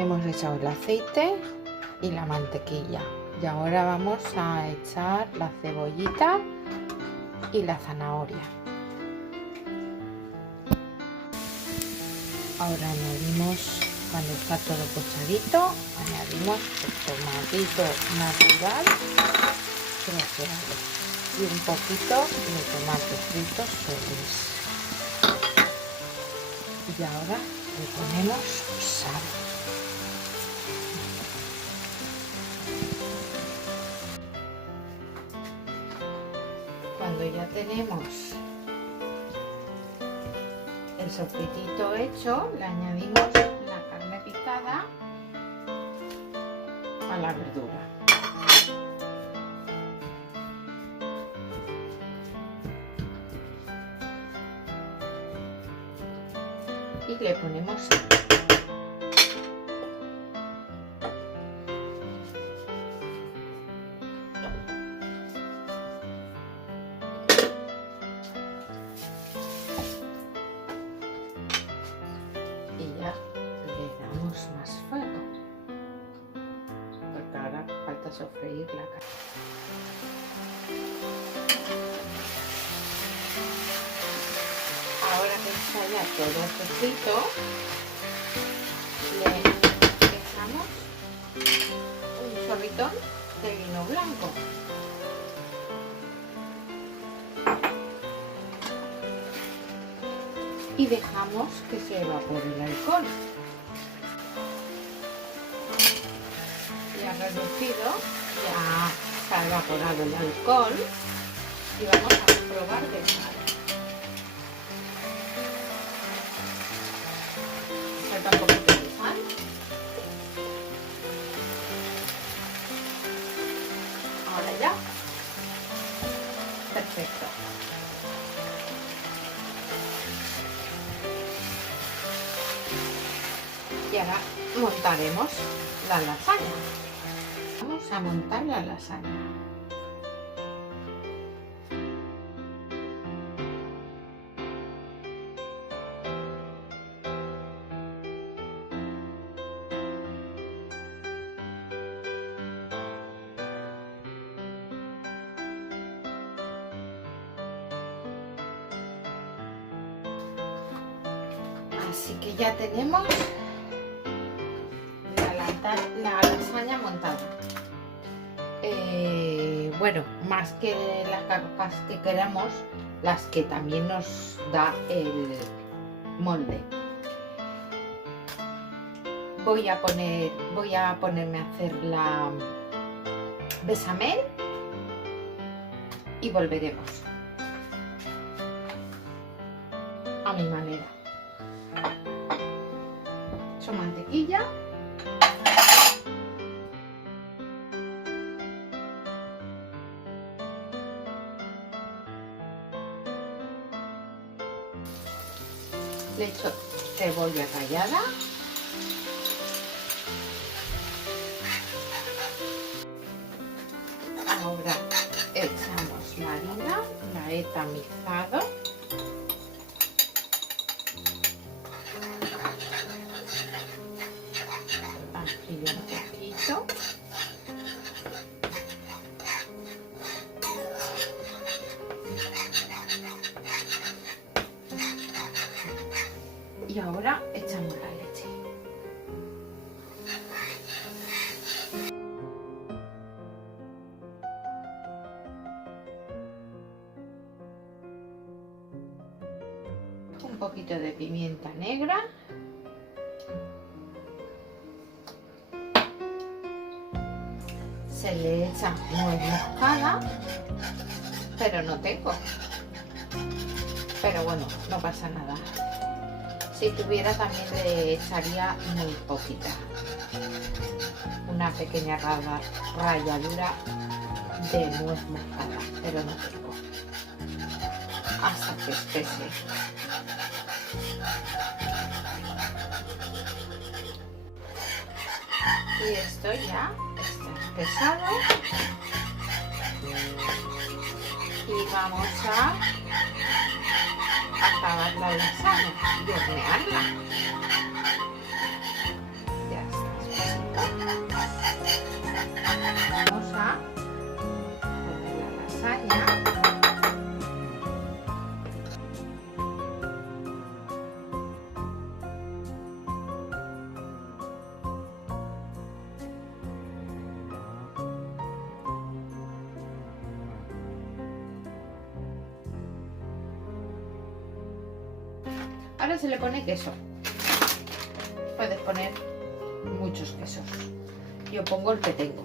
Hemos echado el aceite y la mantequilla. Y ahora vamos a echar la cebollita y la zanahoria. Ahora añadimos, cuando está todo pochadito, añadimos el tomatito natural troceado y un poquito de tomate frito sobre. Y ahora le ponemos sal. Cuando ya tenemos el sofritito hecho, le añadimos la carne picada a la verdura. Y le ponemos sal. Y ya le damos más fuego, porque ahora falta sofreír la carne. Ahora que está ya todo sofrito, le dejamos un chorritón de vino blanco. Y dejamos que se evapore el alcohol. Ya reducido, ya se ha evaporado el alcohol y vamos a probar de sal. Falta un poquito de sal. Ahora ya. Perfecto. Y ahora montaremos la lasaña. Vamos a montar la lasaña. Así que ya tenemos la lasaña montada. Bueno, más que las capas que queramos, las que también nos da el molde. Voy a ponerme a hacer la bechamel y volveremos a mi manera. Echo mantequilla. Le echo cebolla rallada. Ahora echamos la harina, la he tamizado. Amplio un poquito. Y ahora echamos la leche. Un poquito de pimienta negra. Se le echa nuez moscada, pero no tengo. Pero bueno, no pasa nada. Si tuviera también le echaría muy poquita. Una pequeña ralladura de nuez moscada, pero no tengo. Hasta que espese. Y esto ya está espesado. Y vamos a acabar la lasaña y hornearla. Ya está. Ahora se le pone queso. Puedes poner muchos quesos. Yo pongo el que tengo.